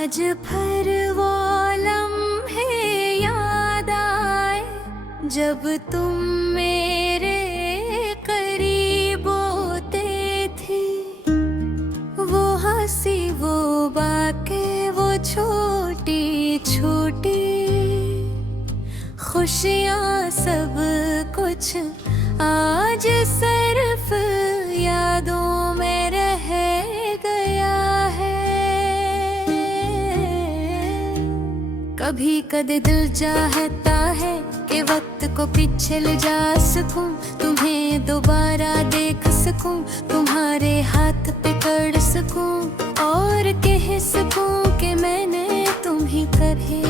आज फिर वो लम्हे याद आए जब तुम मेरे करीब होते थे। वो हंसी, वो बातें, वो छोटी छोटी खुशियाँ, सब कुछ आज सिर्फ यादों में रह गया है। कभी कभी दिल चाहता है कि वक्त को पीछे ले जा सकूं, तुम्हें दोबारा देख सकूं, तुम्हारे हाथ पकड़ सकूं और कह सकूं कि मैंने तुम्हीं कभी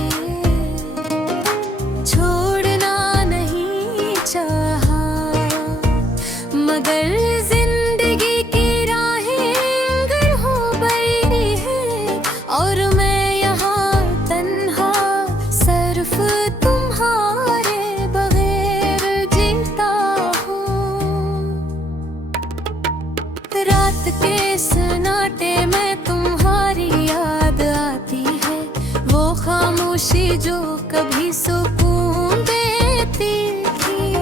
छोड़ना नहीं चाहा। मगर जिंदगी की राहें अगर हो गई है और मैं यहाँ तन्हा सिर्फ तुम्हारे बगैर जीता हूँ। रात के सन्नाटे में तुम्हारी याद आती है, वो खामोशी जो कभी सुकून देती थी,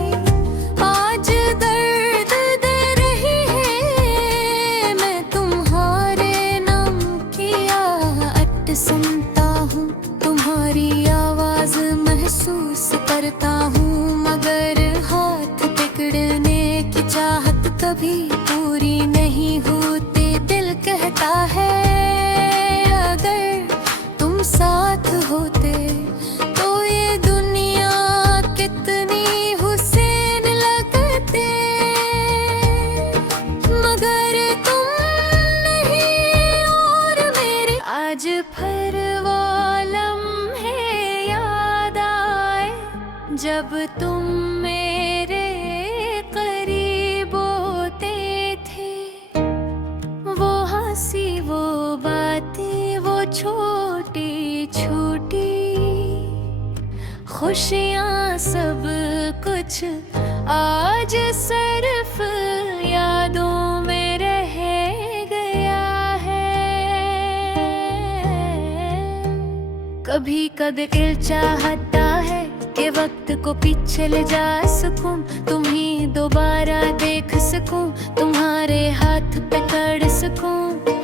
आज दर्द दे रही है। मैं तुम्हारे नाम की आहट सुनता हूँ, तुम्हारी आवाज महसूस करता हूँ, मगर हाथ पकड़ने की चाहत कभी पूरी नहीं होती। दिल कहता है अगर तुम साथ होते तो ये दुनिया कितनी हुसैन लगते, मगर तुम नहीं और मेरे। आज फिर वो लम्हे याद आए जब तुम मेरे करीब होते थे। वो हंसी, वो बातें, वो छोटी छोटी खुशियाँ, सब कुछ आज सिर्फ यादों में रह गया है। कभी कभी दिल चाहता है कि वक्त को पीछे ले जा सकूं, तुम्हें दोबारा देख सकूं, तुम्हारे हाथ पकड़ सकूं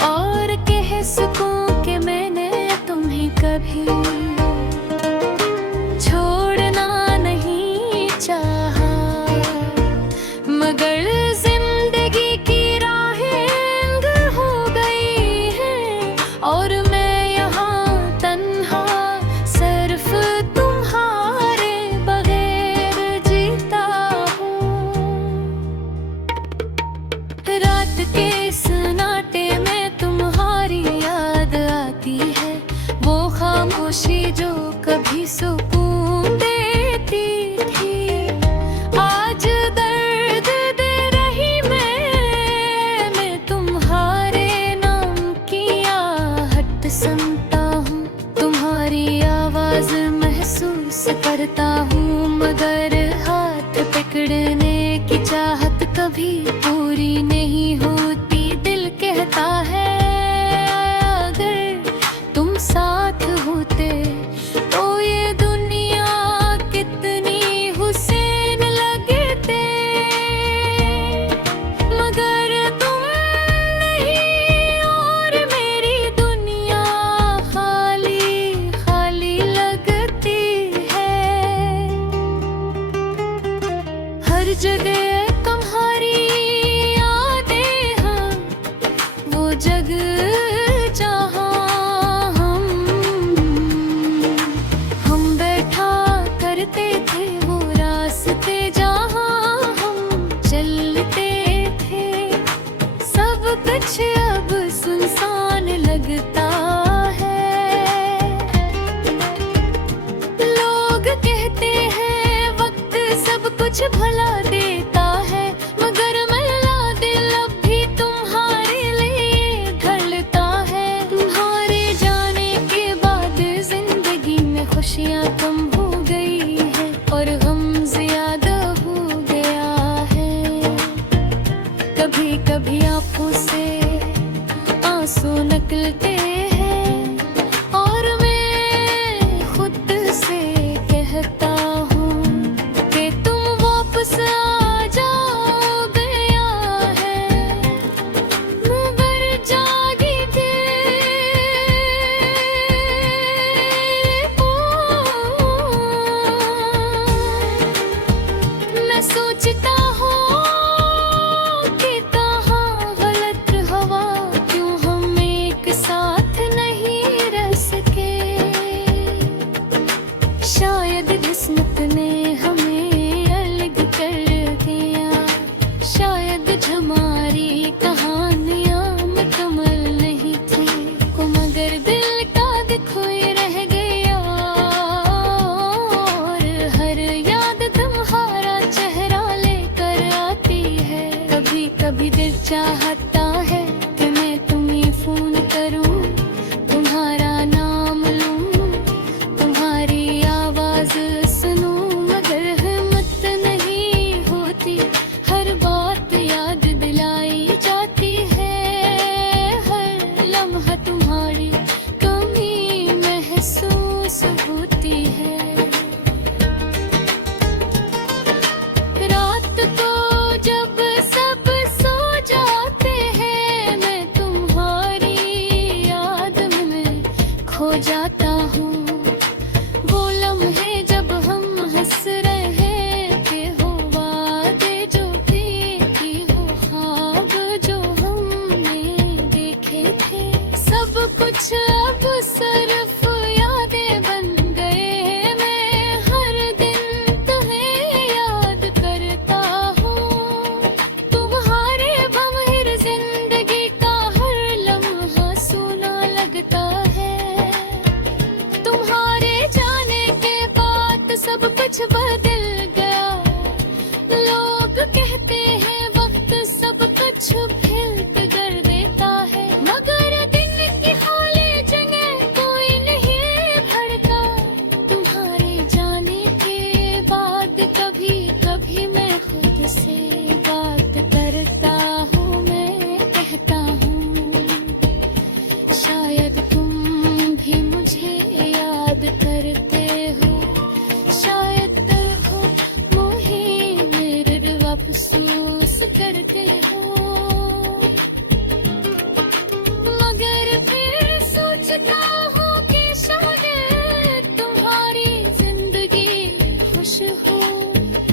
और कह सकूं कि मैंने तुम्हें कभी छोड़ना नहीं चाहा। मगर जिंदगी की राहें अगर हो गई हैं और मैं यहाँ तन्हा सिर्फ तुम्हारे बगैर जीता हूँ। रात के सन्नाटे में तुम्हारी याद आती है, वो खामोशी जो कभी सुकून देती थी, आज दर्द दे रही मैं तुम्हारे नाम की आहट सुनता हूँ, तुम्हारी आवाज महसूस करता हूँ, मगर हाथ पकड़ने की चाहत कभी पूरी नहीं होती। दिल कहता है अगर तुम साथ होते तो ये दुनिया कितनी हुसैन लगते, मगर तुम नहीं और मेरी दुनिया खाली खाली लगती है। हर जगह तुम्हारी खो जाता हूँ। वो लम्हे जब हम हंस रहे थे, हो वादे जो थे कि हो ख्वाब जो हमने देखे थे, सब कुछ अब सिर्फ यादें बन गए। मैं हर दिन तुम्हें याद करता हूँ। तुम्हारे बग़ैर जिंदगी का हर लम्हा सूना लगता है। तुम्हारे जाने के बाद सब कुछ बदल गया। लोग कहते हैं वक्त सब कुछ फिल्ट कर देता है, मगर दिन की हौले जगह कोई नहीं भड़का। तुम्हारे जाने के बाद कभी कभी मैं खुद से बात करता हूँ। मैं कहता हूँ शायद तुम भी मुझे याद करते हो, शायद हो मुझे मेरे अफसोस करते हो। मगर फिर सोचता हूँ कि शायद तुम्हारी जिंदगी खुश हो,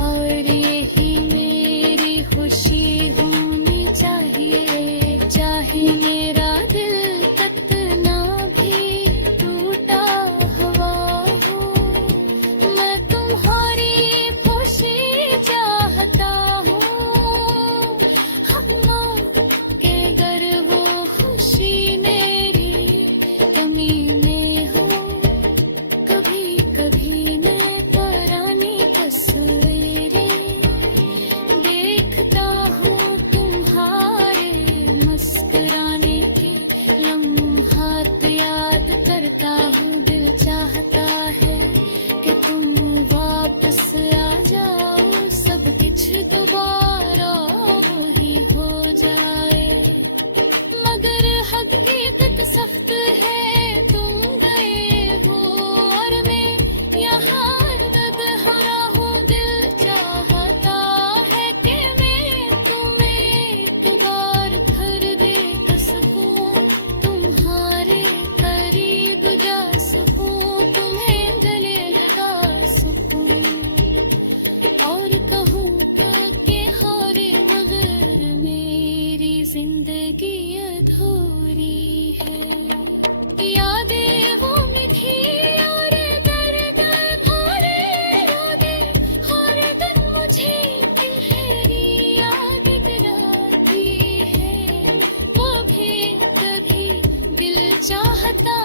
और यही मेरी खुशी होनी चाहिए। चाहे मेरा दिल कितना भी टूटा हुआ हो, मैं तुम्हारी खुशी चाहता हूँ। के अगर वो खुशी मेरी कमी में हो, कभी कभी मैं पुरानी तस्वीरें देखता हूँ। तुम्हारे मुस्कुराने के लम्हात याद करता हूँ। दिल चाहता है कि तुम वापस आ जाओ, सब कुछ दोबारा वही हो जाए। मगर हकीकत सख्त है, तुम गए हो और मैं यहाँ तन्हा हूँ। दिल चाहता है कि मैं तुम्हें एक बार फिर देख सकूं, तुम्हारे करीब जा सकूं, तुम्हें गले लगा सकूं, और कहूँ कि हमारे बगैर मेरी जिंदगी अधूरी है। यादें वो मीठी और दर्द भरे रोदे, हर दिन मुझे तुम्हारी याद दिलाती है। वो भी कभी दिल चाहता